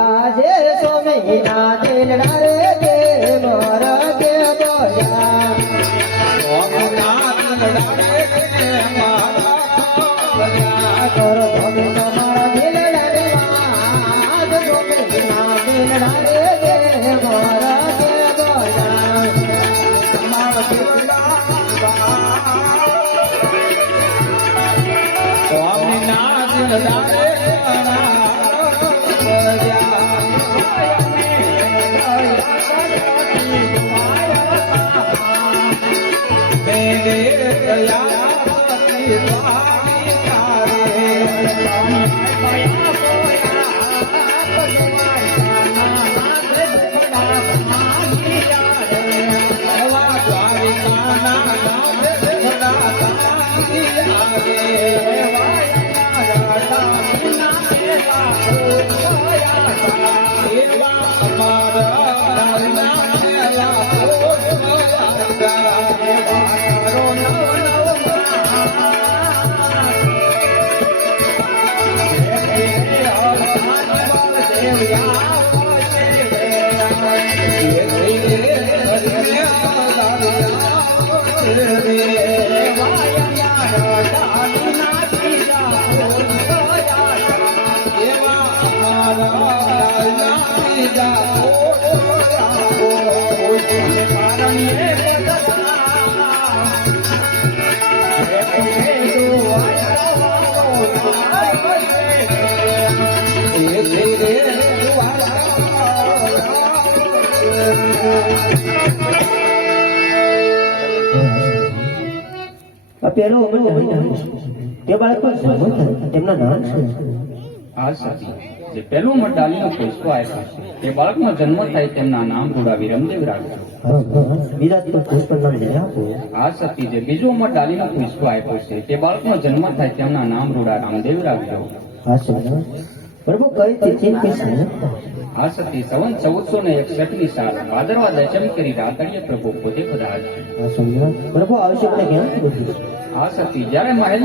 આજે સોમહીના દિલડા રે દે મોર કે બોયા સોમનાથ દિલડા રે દે મારા કરો ભલે તમારા દિલડા રે આજ સોમહીના દિલડા રે દે મોર કે બોયા તમારા દિલડા સોમનાથ દિલડા રે પેલો તે બાળકો તેમના નામ શું? આ સતી જે પેલું મડાલીનો પુષ્પ આપ્યો તે બાળકનો જન્મ થાય તેમના નામ રૂડા વિરમદેવ રાખજો. બીજા પુષ્પ નામ જઈ આપો. આ સતી જે બીજો મડાલીનો પુષ્પ આપ્યો છે તે બાળકનો જન્મ થાય તેમના નામ રૂડા રામદેવ રાખજો. પ્રભુ કઈ તિથિ કે છે? આ સતી સંવત 1461 સાલ ભાદરવા દશમ કરી રાતડીએ પ્રભુ પોતે પધાર્યા. પ્રભુ આવશે ક્યાં? આ સતી જ્યારે મહેલ